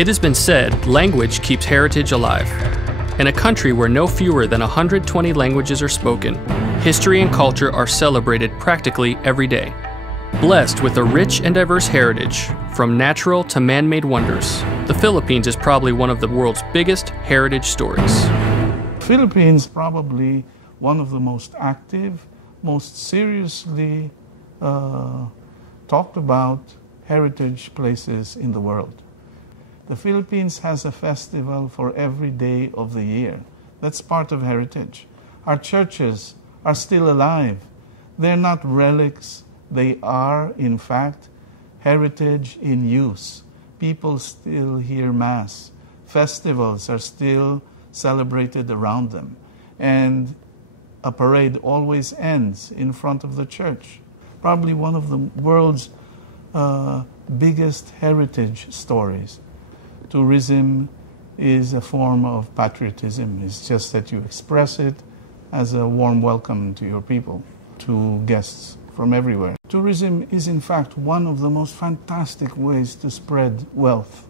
It has been said language keeps heritage alive. In a country where no fewer than 120 languages are spoken, history and culture are celebrated practically every day. Blessed with a rich and diverse heritage, from natural to man-made wonders, the Philippines is probably one of the world's biggest heritage stories. Philippines probably one of the most active, most seriously talked about heritage places in the world. The Philippines has a festival for every day of the year. That's part of heritage. Our churches are still alive. They're not relics. They are, in fact, heritage in use. People still hear Mass. Festivals are still celebrated around them. And a parade always ends in front of the church. Probably one of the world's biggest heritage stories. Tourism is a form of patriotism. It's just that you express it as a warm welcome to your people, to guests from everywhere. Tourism is in fact one of the most fantastic ways to spread wealth.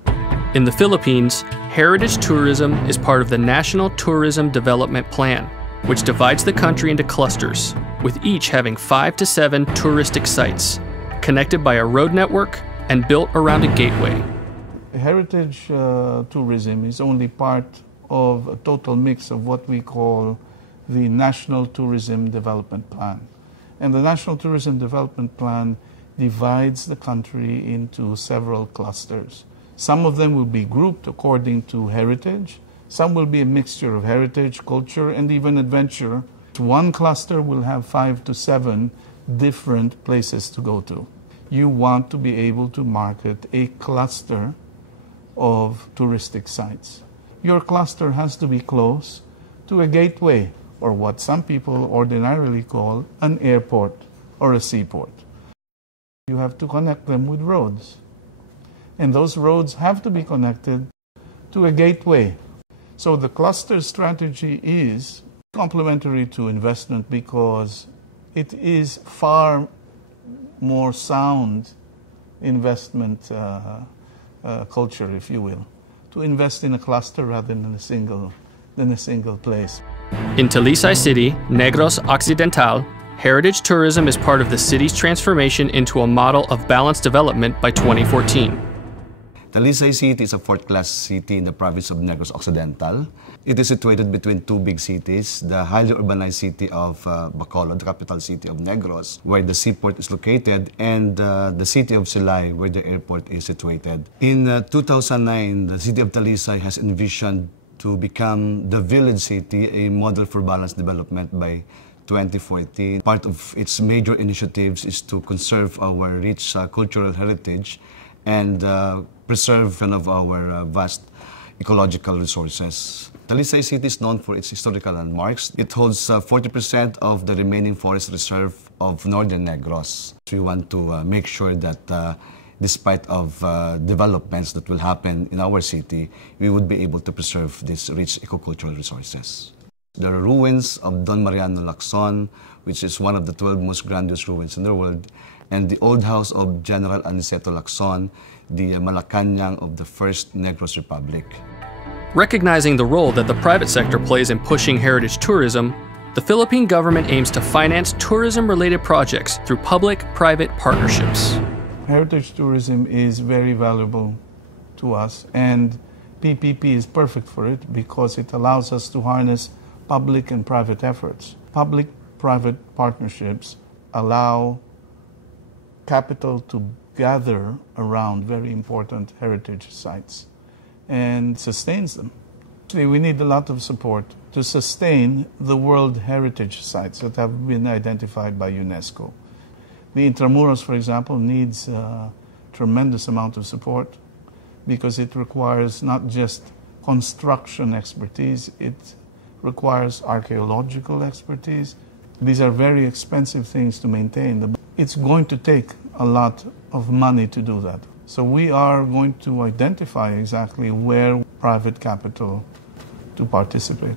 In the Philippines, heritage tourism is part of the National Tourism Development Plan, which divides the country into clusters, with each having 5 to 7 touristic sites, connected by a road network and built around a gateway. Heritage tourism is only part of a total mix of what we call the National Tourism Development Plan. And the National Tourism Development Plan divides the country into several clusters. Some of them will be grouped according to heritage. Some will be a mixture of heritage, culture, and even adventure. One cluster will have 5 to 7 different places to go to. You want to be able to market a cluster of touristic sites. Your cluster has to be close to a gateway, or what some people ordinarily call an airport or a seaport. You have to connect them with roads. And those roads have to be connected to a gateway. So the cluster strategy is complementary to investment because it is far more sound investment culture, if you will, to invest in a cluster rather than a single place. In Talisay City, Negros Occidental, heritage tourism is part of the city's transformation into a model of balanced development by 2014. Talisay City is a fourth-class city in the province of Negros Occidental. It is situated between two big cities, the highly urbanized city of Bacolod, the capital city of Negros, where the seaport is located, and the city of Silay, where the airport is situated. In 2009, the city of Talisay has envisioned to become the village city, a model for balanced development by 2014. Part of its major initiatives is to conserve our rich cultural heritage and preserve one of our vast ecological resources. Talisay City is known for its historical landmarks. It holds 40% of the remaining forest reserve of northern Negros. We want to make sure that despite of developments that will happen in our city, we would be able to preserve these rich ecological resources. There are ruins of Don Mariano Lacson, which is one of the 12 most grandiose ruins in the world, and the old house of General Aniceto Lacson, the Malacañang of the First Negros Republic. Recognizing the role that the private sector plays in pushing heritage tourism, the Philippine government aims to finance tourism-related projects through public-private partnerships. Heritage tourism is very valuable to us, and PPP is perfect for it because it allows us to harness public and private efforts. Public-private partnerships allow capital to gather around very important heritage sites and sustains them. We need a lot of support to sustain the World Heritage Sites that have been identified by UNESCO. The Intramuros, for example, needs a tremendous amount of support because it requires not just construction expertise, it requires archaeological expertise. These are very expensive things to maintain. It's going to take a lot of money to do that. So we are going to identify exactly where private capital to participate.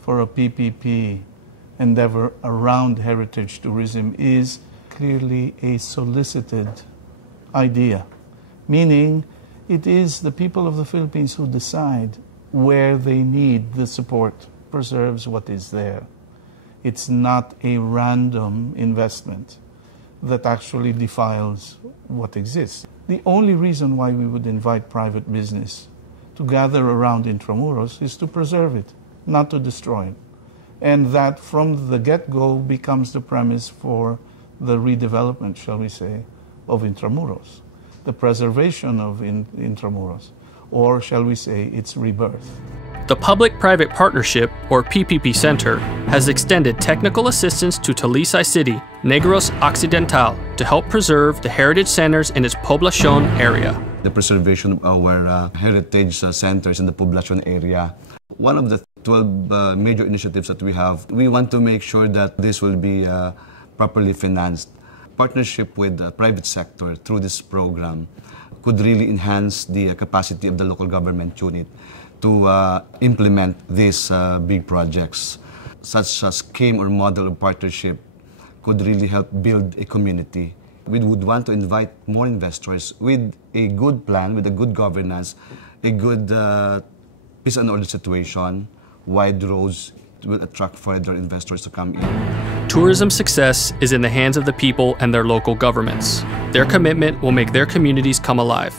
For a PPP endeavor around heritage tourism is clearly a solicited idea, meaning It is the people of the Philippines who decide where they need the support, preserves what is there. It's not a random investment that actually defiles what exists. The only reason why we would invite private business to gather around Intramuros is to preserve it, not to destroy it. And that from the get-go becomes the premise for the redevelopment, shall we say, of Intramuros, the preservation of Intramuros, or shall we say, its rebirth. The Public-Private Partnership, or PPP Center, has extended technical assistance to Talisay City, Negros Occidental, to help preserve the heritage centers in its Poblacion area. The preservation of our heritage centers in the Poblacion area. One of the 12 major initiatives that we have, we want to make sure that this will be properly financed. Partnership with the private sector through this program could really enhance the capacity of the local government unit to implement these big projects. Such a scheme or model of partnership could really help build a community. We would want to invite more investors with a good plan, with a good governance, a good peace and order situation, wide roads will attract further investors to come in. Tourism success is in the hands of the people and their local governments. Their commitment will make their communities come alive.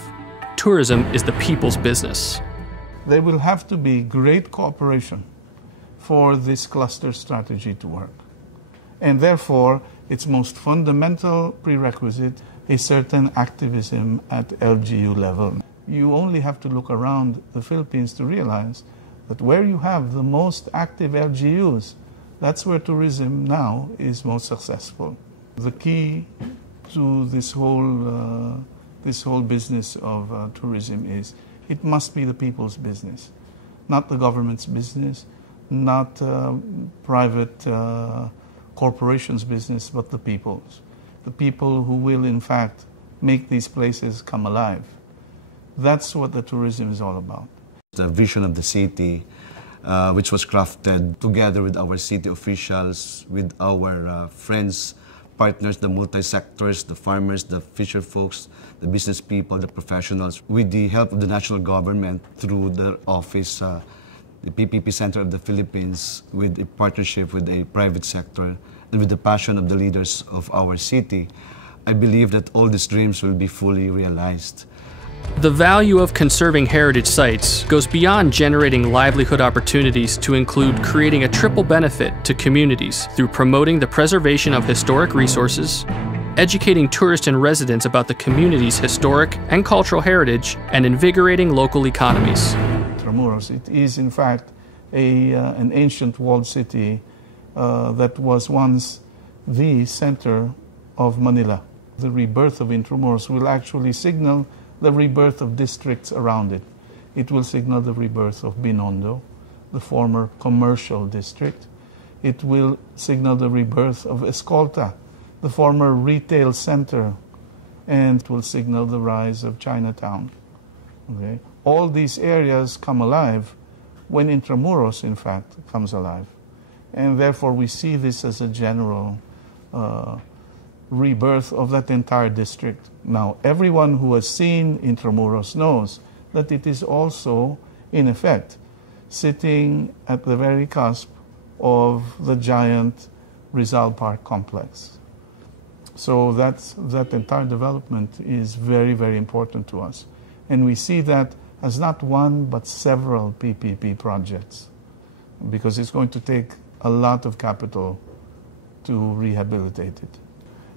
Tourism is the people's business. There will have to be great cooperation for this cluster strategy to work. And therefore, its most fundamental prerequisite is certain activism at LGU level. You only have to look around the Philippines to realize that where you have the most active LGUs, that's where tourism now is most successful. The key to this whole business of tourism is it must be the people's business, not the government's business, not private corporations' business, but the people's. The people who will, in fact, make these places come alive. That's what the tourism is all about. The vision of the city, which was crafted together with our city officials, with our friends, partners, the multi-sectors, the farmers, the fisher folks, the business people, the professionals, with the help of the national government through their office, the PPP Center of the Philippines, with a partnership with a private sector, and with the passion of the leaders of our city, I believe that all these dreams will be fully realized. The value of conserving heritage sites goes beyond generating livelihood opportunities to include creating a triple benefit to communities through promoting the preservation of historic resources, educating tourists and residents about the community's historic and cultural heritage, and invigorating local economies. Intramuros, it is in fact an ancient walled city that was once the center of Manila. The rebirth of Intramuros will actually signal the rebirth of districts around it. It will signal the rebirth of Binondo, the former commercial district. It will signal the rebirth of Escolta, the former retail center, and it will signal the rise of Chinatown. Okay? All these areas come alive when Intramuros, in fact, comes alive. And therefore, we see this as a general rebirth of that entire district. Now, everyone who has seen Intramuros knows that it is also, in effect, sitting at the very cusp of the giant Rizal Park complex. So that entire development is very, very important to us. And we see that as not one, but several PPP projects, because it's going to take a lot of capital to rehabilitate it.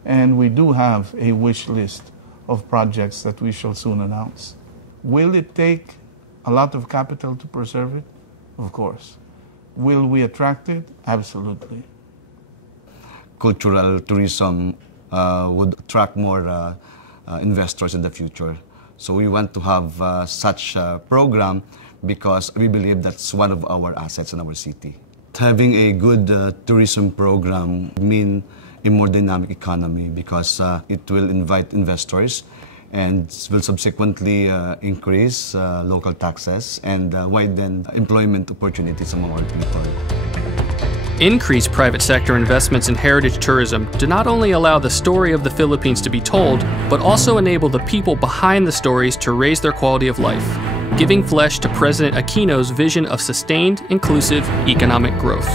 And we do have a wish list of projects that we shall soon announce. Will it take a lot of capital to preserve it? Of course. Will we attract it? Absolutely. Cultural tourism would attract more investors in the future. So we want to have such a program because we believe that's one of our assets in our city. Having a good tourism program means a more dynamic economy because it will invite investors and will subsequently increase local taxes and widen employment opportunities among our people. Increased private sector investments in heritage tourism do not only allow the story of the Philippines to be told, but also enable the people behind the stories to raise their quality of life, giving flesh to President Aquino's vision of sustained, inclusive economic growth.